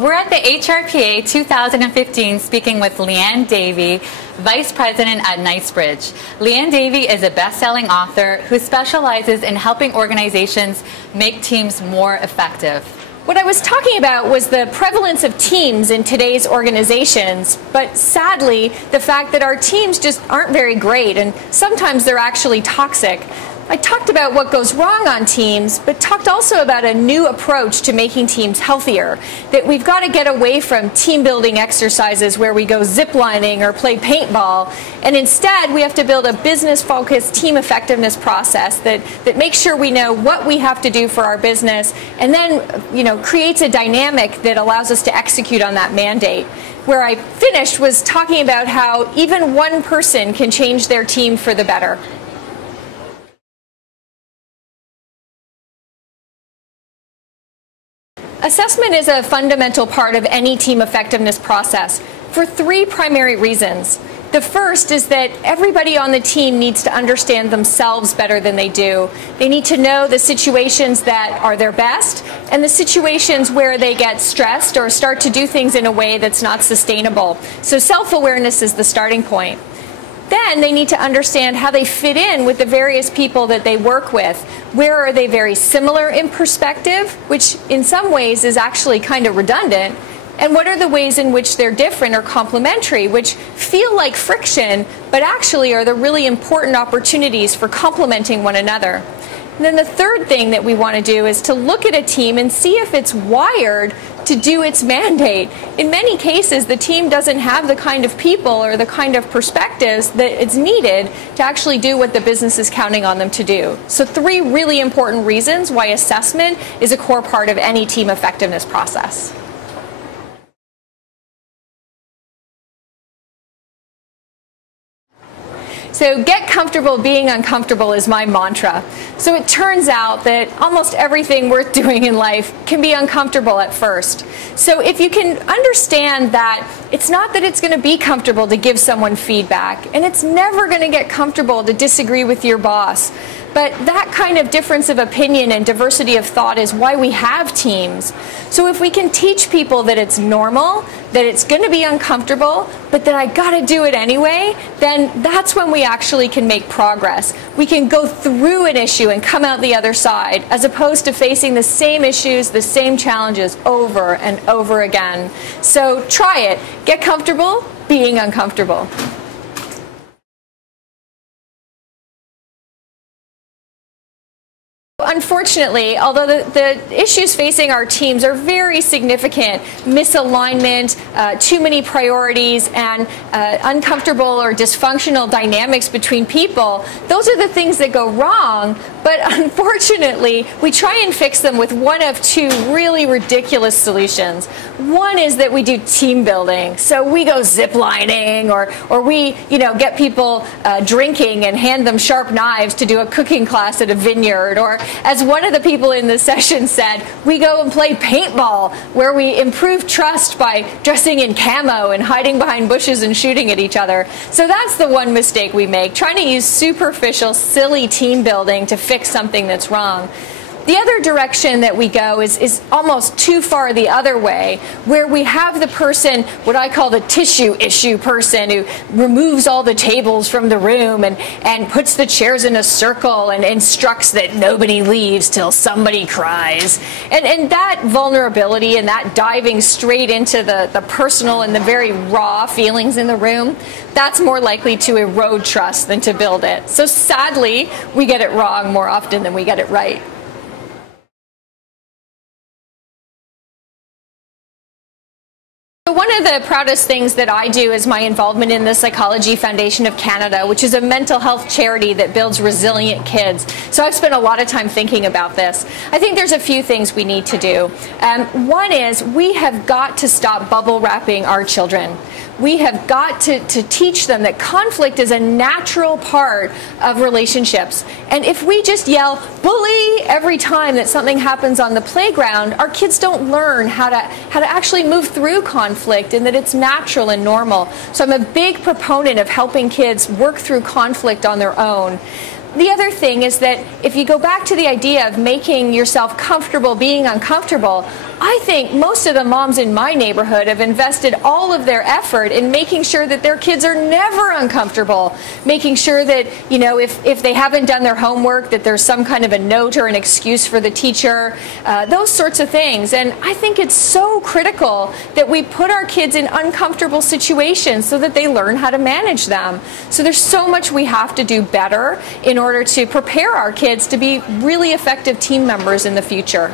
We're at the HRPA 2015 speaking with Liane Davey, Vice President at Knightsbridge. Liane Davey is a best-selling author who specializes in helping organizations make teams more effective. What I was talking about was the prevalence of teams in today's organizations, but sadly, the fact that our teams just aren't very great, and sometimes they're actually toxic. I talked about what goes wrong on teams, but talked also about a new approach to making teams healthier, that we've got to get away from team building exercises where we go ziplining or play paintball, and instead we have to build a business-focused team effectiveness process that makes sure we know what we have to do for our business, and then creates a dynamic that allows us to execute on that mandate. Where I finished was talking about how even one person can change their team for the better. Assessment is a fundamental part of any team effectiveness process for three primary reasons. The first is that everybody on the team needs to understand themselves better than they do. They need to know the situations that are their best and the situations where they get stressed or start to do things in a way that's not sustainable. So self-awareness is the starting point. Then they need to understand how they fit in with the various people that they work with. Where are they very similar in perspective, which in some ways is actually kind of redundant, and what are the ways in which they're different or complementary, which feel like friction, but actually are the really important opportunities for complementing one another. And then the third thing that we want to do is to look at a team and see if it's wired to do its mandate. In many cases, the team doesn't have the kind of people or the kind of perspectives that it's needed to actually do what the business is counting on them to do. So three really important reasons why assessment is a core part of any team effectiveness process. So get comfortable being uncomfortable is my mantra. So it turns out that almost everything worth doing in life can be uncomfortable at first. So if you can understand that it's not that it's going to be comfortable to give someone feedback, and it's never going to get comfortable to disagree with your boss, but that kind of difference of opinion and diversity of thought is why we have teams. So if we can teach people that it's normal, that it's going to be uncomfortable, but that I got to do it anyway, then that's when we actually can make progress. We can go through an issue and come out the other side, as opposed to facing the same issues, the same challenges over and over again. So try it. Get comfortable being uncomfortable. Unfortunately, although the issues facing our teams are very significant, misalignment, too many priorities, and uncomfortable or dysfunctional dynamics between people, those are the things that go wrong. But unfortunately, we try and fix them with one of two really ridiculous solutions. One is that we do team building. So we go ziplining, or we get people drinking and hand them sharp knives to do a cooking class at a vineyard, or as one of the people in the session said, we go and play paintball, where we improve trust by dressing in camo and hiding behind bushes and shooting at each other. So that's the one mistake we make, trying to use superficial, silly team building to fix something that's wrong. The other direction that we go is almost too far the other way, where we have the person, what I call the tissue issue person, who removes all the tables from the room and puts the chairs in a circle and instructs that nobody leaves till somebody cries. And that vulnerability and that diving straight into the personal and the very raw feelings in the room, that's more likely to erode trust than to build it. So sadly, we get it wrong more often than we get it right. One of the proudest things that I do is my involvement in the Psychology Foundation of Canada, which is a mental health charity that builds resilient kids. So I've spent a lot of time thinking about this. I think there's a few things we need to do. One is we have got to stop bubble wrapping our children. We have got to teach them that conflict is a natural part of relationships. And if we just yell, bully, every time that something happens on the playground, our kids don't learn how to actually move through conflict, and that it's natural and normal. So I'm a big proponent of helping kids work through conflict on their own. The other thing is that if you go back to the idea of making yourself comfortable being uncomfortable, I think most of the moms in my neighborhood have invested all of their effort in making sure that their kids are never uncomfortable, making sure that, you know, if they haven't done their homework, that there's some kind of a note or an excuse for the teacher, those sorts of things. And I think it's so critical that we put our kids in uncomfortable situations so that they learn how to manage them. So there's so much we have to do better in order to prepare our kids to be really effective team members in the future.